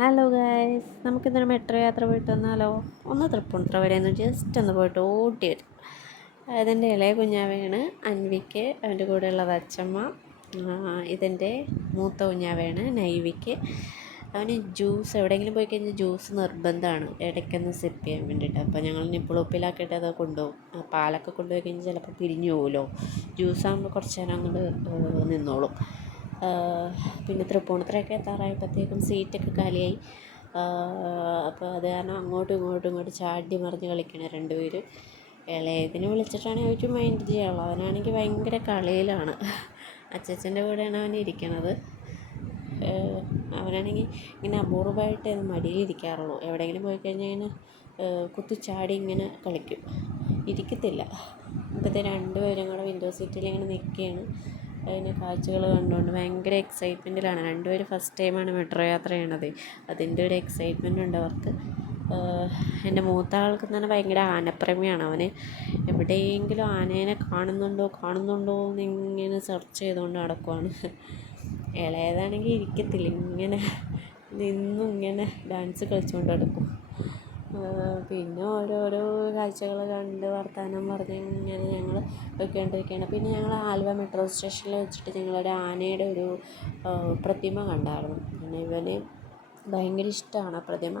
Hello guys, നമുക്കിന്നൊരു metro യാത്ര പോയിട്ട് വന്നാലോ? ഒന്ന് തൃപ്പൂണിത്തുറ വരെ ഒന്ന് ജസ്റ്റ് ഒന്ന് പോയിട്ട് ഓടി വരും. ഇതെൻ്റെ ഇളയ കുഞ്ഞാവയാണ് അൻവിക്ക്, അവൻ്റെ കൂടെയുള്ളത് അച്ചമ്മ. ഇതെൻ്റെ മൂത്ത കുഞ്ഞാവയാണ് നൈവിക്ക്. അവന് ജ്യൂസ് എവിടെയെങ്കിലും പോയി കഴിഞ്ഞാൽ ജ്യൂസ് നിർബന്ധമാണ്, ഇടയ്ക്കൊന്ന് സിപ്പ് ചെയ്യാൻ വേണ്ടിയിട്ട്. അപ്പോൾ ഞങ്ങൾ നിപ്പിൾ ഉപ്പിലാക്കിയിട്ട് അത് കൊണ്ടുപോകും. പാലൊക്കെ കൊണ്ടുപോയി കഴിഞ്ഞാൽ ചിലപ്പോൾ പിരിഞ്ഞു പോകുമല്ലോ. ജ്യൂസാകുമ്പോൾ കുറച്ച് നേരം അങ്ങോട്ട് നിന്നോളും. പിന്നെ തൃപ്പൂണിത്തുറയൊക്കെ എത്താറായപ്പോഴത്തേക്കും സീറ്റൊക്കെ കാലിയായി. അപ്പോൾ അത് കാരണം അങ്ങോട്ടും ചാടി മറിഞ്ഞ് കളിക്കണം രണ്ടുപേരും. ഇളയതിനെ വിളിച്ചിട്ടാണെങ്കിൽ ഒരു മൈൻഡ് ചെയ്യാനുള്ളൂ. അവനാണെങ്കിൽ ഭയങ്കര കളിയിലാണ്. അച്ചച്ചൻ്റെ കൂടെയാണ് അവൻ ഇരിക്കണത്. അവനാണെങ്കിൽ ഇങ്ങനെ അപൂർവമായിട്ട് മടിയിലിരിക്കാറുള്ളൂ. എവിടെയെങ്കിലും പോയി കഴിഞ്ഞാൽ ഇങ്ങനെ കുത്തിച്ചാടി ഇങ്ങനെ കളിക്കും, ഇരിക്കത്തില്ല. ഇപ്പോഴത്തെ രണ്ടുപേരും കൂടെ വിൻഡോ സീറ്റിൽ ഇങ്ങനെ നിൽക്കുകയാണ്. അതിൻ്റെ കാഴ്ചകൾ കണ്ടുകൊണ്ട് ഭയങ്കര എക്സൈറ്റ്മെൻറ്റിലാണ്. രണ്ടുപേരും ഫസ്റ്റ് ടൈമാണ് മെട്രോ യാത്ര ചെയ്യണത്. അതിൻ്റെ ഒരു എക്സൈറ്റ്മെൻ്റ് ഉണ്ട് അവർക്ക്. എൻ്റെ മൂത്ത ആൾക്ക് തന്നെ ഭയങ്കര ആനപ്രേമിയാണ്. അവന് എവിടെയെങ്കിലും ആനേനെ കാണുന്നുണ്ടോ എന്നിങ്ങനെ സെർച്ച് ചെയ്തുകൊണ്ട് നടക്കുവാണ്. ഇളയതാണെങ്കിൽ ഇരിക്കത്തില്ല, ഇങ്ങനെ ഇങ്ങനെ ഡാൻസ് കളിച്ചുകൊണ്ട് നടക്കും. പിന്നെ ഓരോരോ കാഴ്ചകൾ കണ്ട് വർത്തമാനം പറഞ്ഞ് ഇങ്ങനെ ഞങ്ങൾ പോയിക്കൊണ്ടിരിക്കുകയാണ്. പിന്നെ ഞങ്ങൾ ആലുവ മെട്രോ സ്റ്റേഷനിൽ വെച്ചിട്ട് ഞങ്ങളൊരു ആനയുടെ ഒരു പ്രതിമ കണ്ടായിരുന്നു. പിന്നെ ഇവന് ഭയങ്കര ഇഷ്ടമാണ് ആ പ്രതിമ.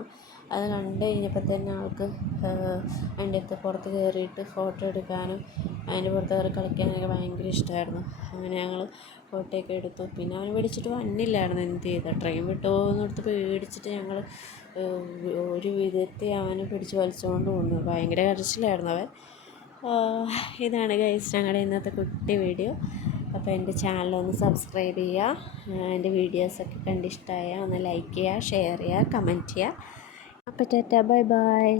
അത് കണ്ടു കഴിഞ്ഞപ്പോൾ തന്നെ ആൾക്ക് അതിൻ്റെ അടുത്ത് പുറത്ത് കയറിയിട്ട് ഫോട്ടോ എടുക്കാനും അതിൻ്റെ പുറത്ത് കയറി കളിക്കാനൊക്കെ ഭയങ്കര ഇഷ്ടമായിരുന്നു. അങ്ങനെ ഞങ്ങൾ ഫോട്ടോയൊക്കെ എടുത്തു. പിന്നെ അവൻ പിടിച്ചിട്ട് വന്നില്ലായിരുന്നു. എന്ത് ചെയ്താൽ ട്രെയിൻ വിട്ടുപോകുന്നിടത്ത് പേടിച്ചിട്ട് ഞങ്ങൾ ഒരു വിധത്തിൽ അവനെ പിടിച്ച് വലിച്ചുകൊണ്ട് കൊണ്ടു. ഭയങ്കര കരച്ചിലായിരുന്നു അവൻ. ഇതാണ് ഗൈസ് ഞങ്ങളുടെ ഇന്നത്തെ കുട്ടി വീഡിയോ. അപ്പോൾ എൻ്റെ ചാനലൊന്ന് സബ്സ്ക്രൈബ് ചെയ്യുക. എൻ്റെ വീഡിയോസൊക്കെ കണ്ടിഷ്ടമായ ഒന്ന് ലൈക്ക് ചെയ്യുക, ഷെയർ ചെയ്യുക, കമൻറ്റ് ചെയ്യുക. അപ്പോൾ ടാറ്റാ, ബൈ ബൈ.